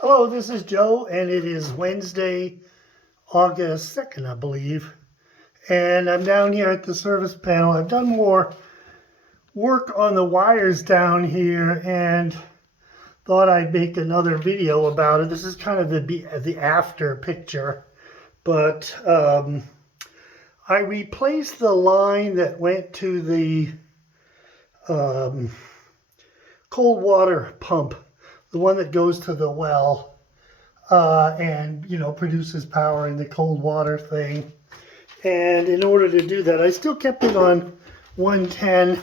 Hello, this is Joe, and it is Wednesday, August 2nd, I believe. And I'm down here at the service panel. I've done more work on the wires down here and thought I'd make another video about it. This is kind of the after picture. But I replaced the line that went to the cold water pump, the one that goes to the well and produces power in the cold water thing. And in order to do that, I still kept it on 110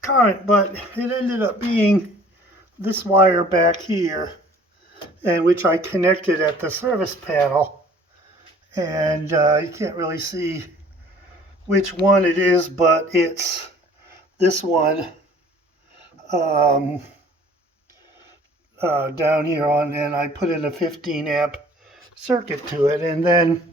current, but it ended up being this wire back here, and which I connected at the service panel. And you can't really see which one it is, but it's this one down here on, and I put in a 15 amp circuit to it, and then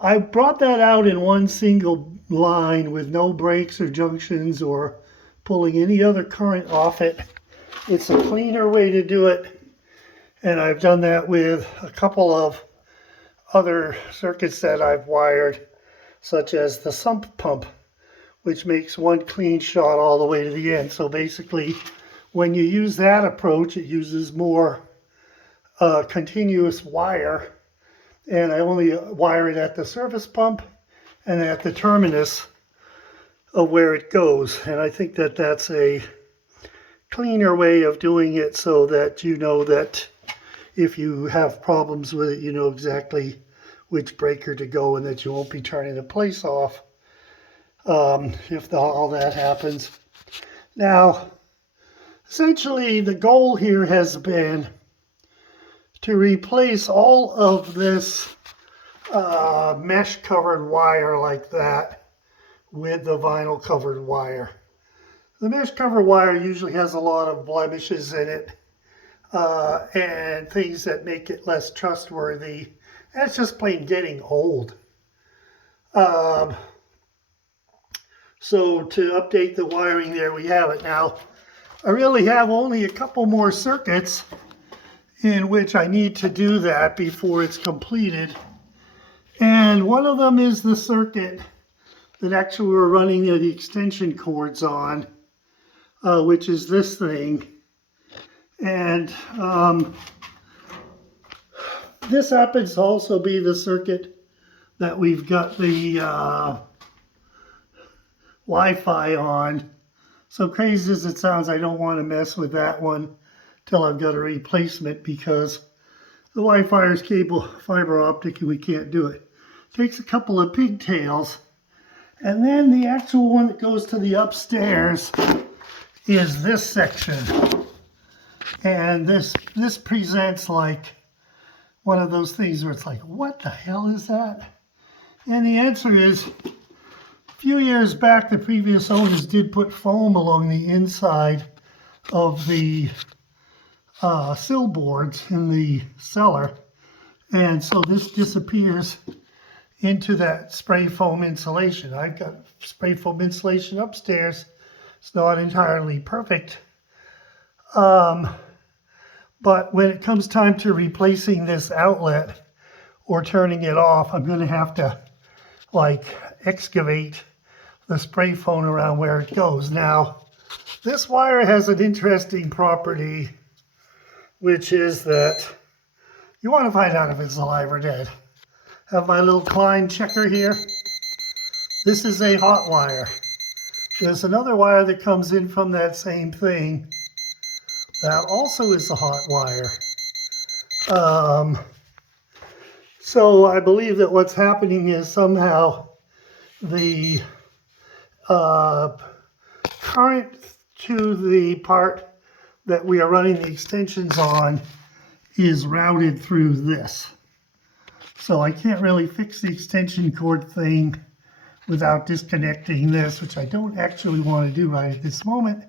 I brought that out in one single line with no breaks or junctions or pulling any other current off it. It's a cleaner way to do it, and I've done that with a couple of other circuits that I've wired, such as the sump pump, which makes one clean shot all the way to the end. So basically, when you use that approach, it uses more continuous wire, and I only wire it at the service pump and at the terminus of where it goes. And I think that that's a cleaner way of doing it, so that you know that if you have problems with it, you know exactly which breaker to go, and that you won't be turning the place off if all that happens. Now, essentially, the goal here has been to replace all of this mesh covered wire like that with the vinyl covered wire. The mesh covered wire usually has a lot of blemishes in it and things that make it less trustworthy. And it's just plain getting old. So to update the wiring there, we have it. Now, I really have only a couple more circuits in which I need to do that before it's completed. And one of them is the circuit that actually we're running the extension cords on, which is this thing. And this happens to also be the circuit that we've got the Wi-Fi on. So crazy as it sounds, I don't want to mess with that one till I've got a replacement, because the Wi-Fi's cable fiber optic and we can't do it. Takes a couple of pigtails. And then the actual one that goes to the upstairs is this section. And this presents like one of those things where it's like, what the hell is that? And the answer is, a few years back, the previous owners did put foam along the inside of the sill boards in the cellar. And so this disappears into that spray foam insulation. I've got spray foam insulation upstairs. It's not entirely perfect. But when it comes time to replacing this outlet or turning it off, I'm going to have to excavate the spray foam around where it goes. Now, this wire has an interesting property, which is that you want to find out if it's alive or dead. Have my little Klein checker here. This is a hot wire. There's another wire that comes in from that same thing. That also is a hot wire. So I believe that what's happening is somehow the current to the part that we are running the extensions on is routed through this. So I can't really fix the extension cord thing without disconnecting this, which I don't actually want to do right at this moment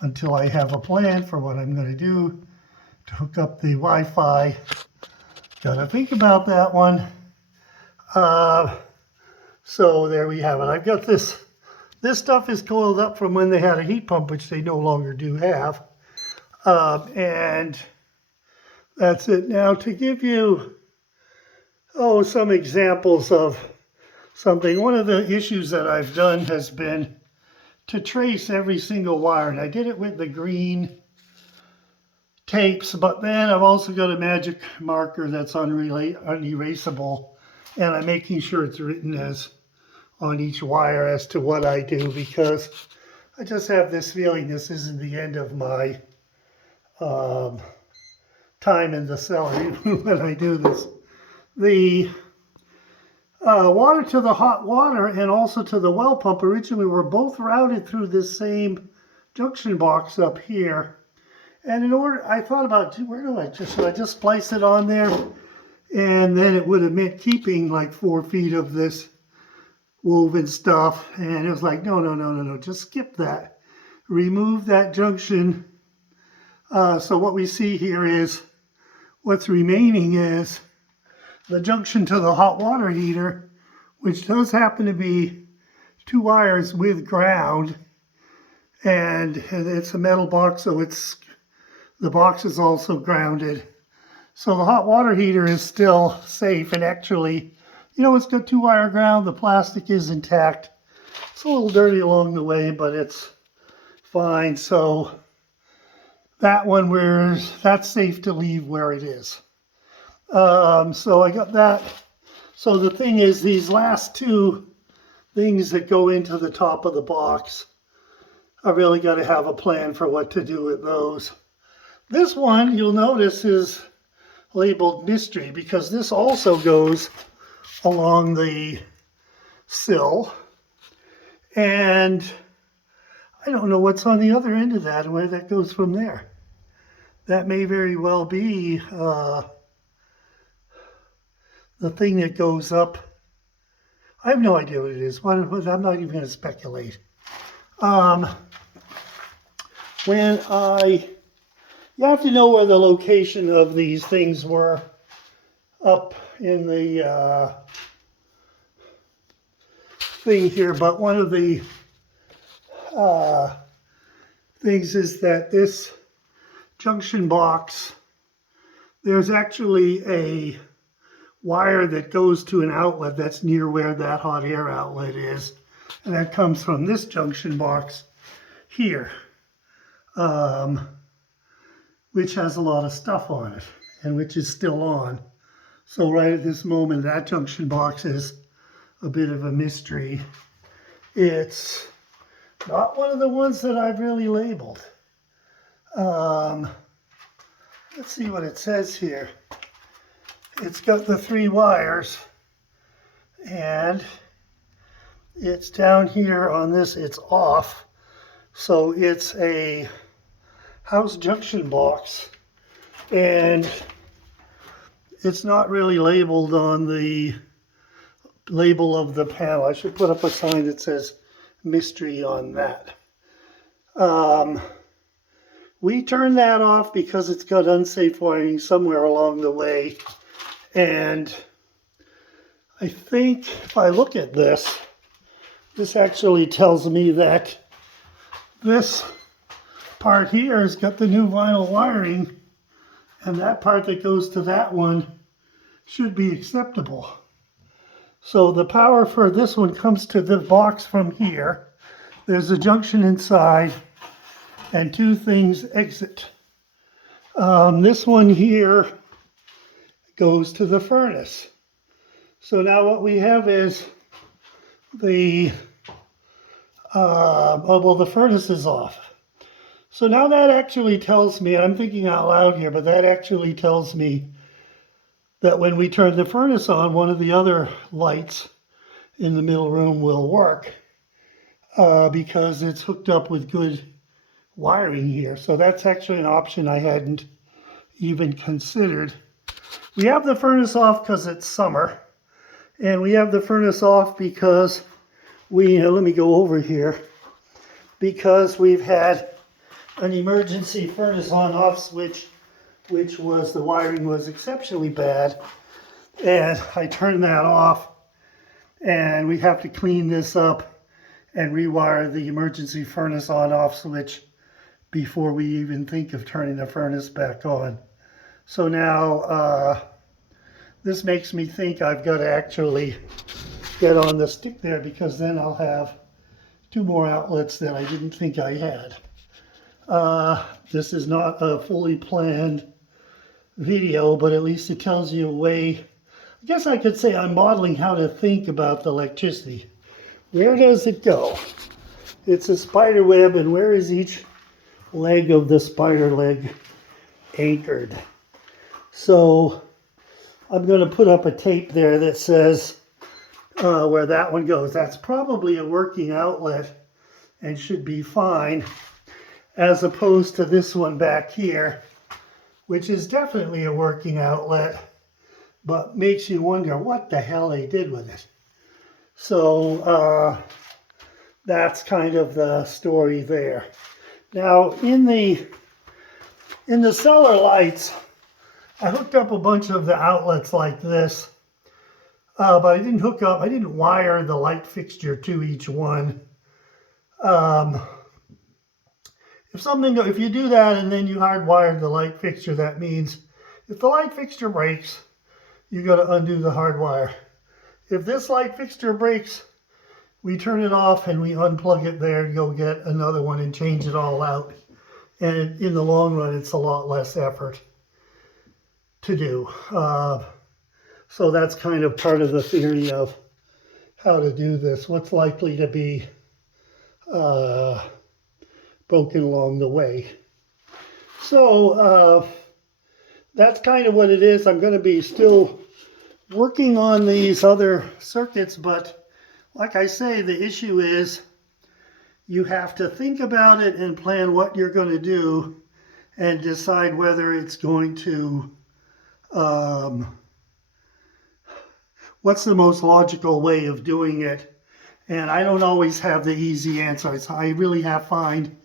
until I have a plan for what I'm going to do to hook up the Wi-Fi. Gotta think about that one. So there we have it. I've got this. This stuff is coiled up from when they had a heat pump, which they no longer do have. And That's it. Now to give you, some examples of something. One of the issues that I've done has been to trace every single wire. And I did it with the green tapes, but then I've also got a magic marker that's unerasable. And I'm making sure it's written as on each wire as to what I do, because I just have this feeling this isn't the end of my time in the cellar, even when I do this. The water to the hot water and also to the well pump originally were both routed through this same junction box up here. And in order, I thought about, should I just splice it on there? And then it would have meant keeping like 4 feet of this woven stuff. And it was like, no, just skip that. Remove that junction. So what we see here is, what's remaining is the junction to the hot water heater, which does happen to be 2 wires with ground. And it's a metal box, so the box is also grounded. So the hot water heater is still safe, and actually, it's got 2-wire ground. The plastic is intact. It's a little dirty along the way, but it's fine. So that one, that's safe to leave where it is. So I got that. So the thing is, these last 2 things that go into the top of the box, I really got to have a plan for what to do with those. This one, you'll notice, is labeled mystery because this also goes along the sill. And I don't know what's on the other end of that and where that goes from there. That may very well be the thing that goes up. I have no idea what it is. I'm not even going to speculate. You have to know where the location of these things were up in the thing here, but one of the things is that this junction box, there's actually a wire that goes to an outlet that's near where that hot air outlet is, and that comes from this junction box here, which has a lot of stuff on it and which is still on. So right at this moment, that junction box is a bit of a mystery. It's not one of the ones that I've really labeled. Let's see what it says here. It's got the 3 wires, and it's down here on this, it's off. So it's a house junction box, and it's not really labeled on the label of the panel. I should put up a sign that says mystery on that. We turned that off because it's got unsafe wiring somewhere along the way. And I think if I look at this, this actually tells me that this part here has got the new vinyl wiring, and that part that goes to that one should be acceptable. So the power for this one comes to the box from here. There's a junction inside and 2 things exit. This one here goes to the furnace. So now what we have is the furnace is off. So now that actually tells me, and I'm thinking out loud here, but that actually tells me that when we turn the furnace on, one of the other lights in the middle room will work because it's hooked up with good wiring here. So that's actually an option I hadn't even considered. We have the furnace off because it's summer, and we have the furnace off because let me go over here, because we've had an emergency furnace on-off switch, which was, the wiring was exceptionally bad, and I turned that off, and we have to clean this up and rewire the emergency furnace on-off switch before we even think of turning the furnace back on. So now this makes me think I've got to actually get on the stick there, because then I'll have 2 more outlets that I didn't think I had. This is not a fully planned video, but at least it tells you a way. I guess I could say I'm modeling how to think about the electricity. Where does it go? It's a spider web, and where is each leg of the spider leg anchored? So I'm going to put up a tape there that says where that one goes. That's probably a working outlet and should be fine, as opposed to this one back here, which is definitely a working outlet, but makes you wonder what the hell they did with it. So that's kind of the story there. Now in the cellar lights, I hooked up a bunch of the outlets like this, but I didn't wire the light fixture to each one. If you do that and then you hardwire the light fixture, that means if the light fixture breaks, you got to undo the hard wire. If this light fixture breaks, we turn it off and we unplug it there and go get another one and change it all out. And in the long run, it's a lot less effort to do. So that's kind of part of the theory of how to do this. What's likely to be broken along the way. So that's kind of what it is. I'm going to be still working on these other circuits, but like I say, the issue is you have to think about it and plan what you're going to do and decide whether it's going to, what's the most logical way of doing it. And I don't always have the easy answers. I really have find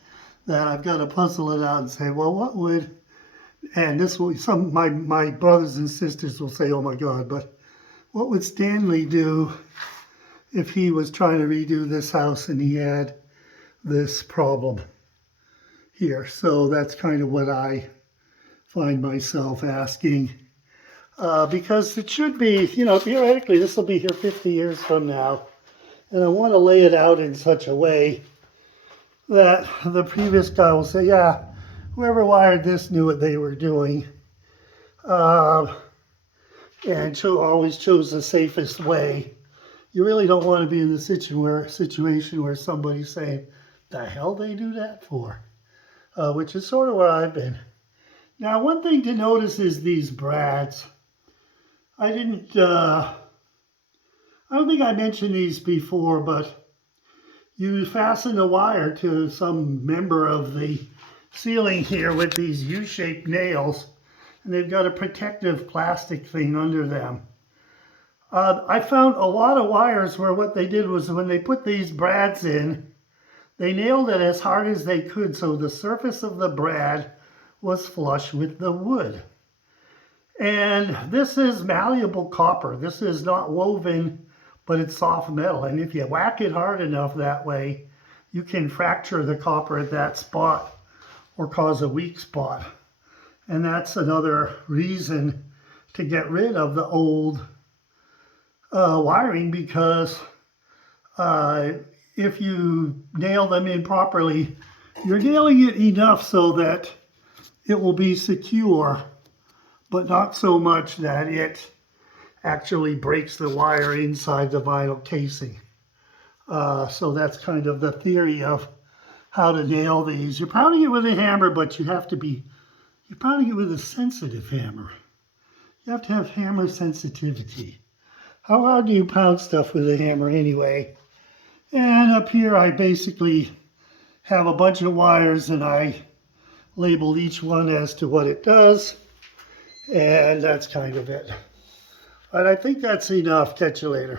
that I've got to puzzle it out and say, well, what would, and this will, my brothers and sisters will say, oh my God, but what would Stanley do if he was trying to redo this house and he had this problem here? So that's kind of what I find myself asking. Because it should be, theoretically, this will be here 50 years from now. And I want to lay it out in such a way that the previous guy will say, yeah, whoever wired this knew what they were doing. And always chose the safest way. You really don't want to be in the situation where somebody's saying, the hell they do that for? Which is sort of where I've been. Now, one thing to notice is these brads. I don't think I mentioned these before, but you fasten a wire to some member of the ceiling here with these U-shaped nails, and they've got a protective plastic thing under them. I found a lot of wires where what they did was when they put these brads in, they nailed it as hard as they could so the surface of the brad was flush with the wood. And this is malleable copper. This is not woven, but it's soft metal. And if you whack it hard enough that way, you can fracture the copper at that spot or cause a weak spot. And that's another reason to get rid of the old wiring, because if you nail them in properly, you're nailing it enough so that it will be secure, but not so much that it actually breaks the wire inside the vinyl casing. So that's kind of the theory of how to nail these. You're pounding it with a hammer, but you're pounding it with a sensitive hammer. You have to have hammer sensitivity. How hard do you pound stuff with a hammer anyway? And up here I basically have a bunch of wires and I labeled each one as to what it does. And that's kind of it. But I think that's enough. Catch you later.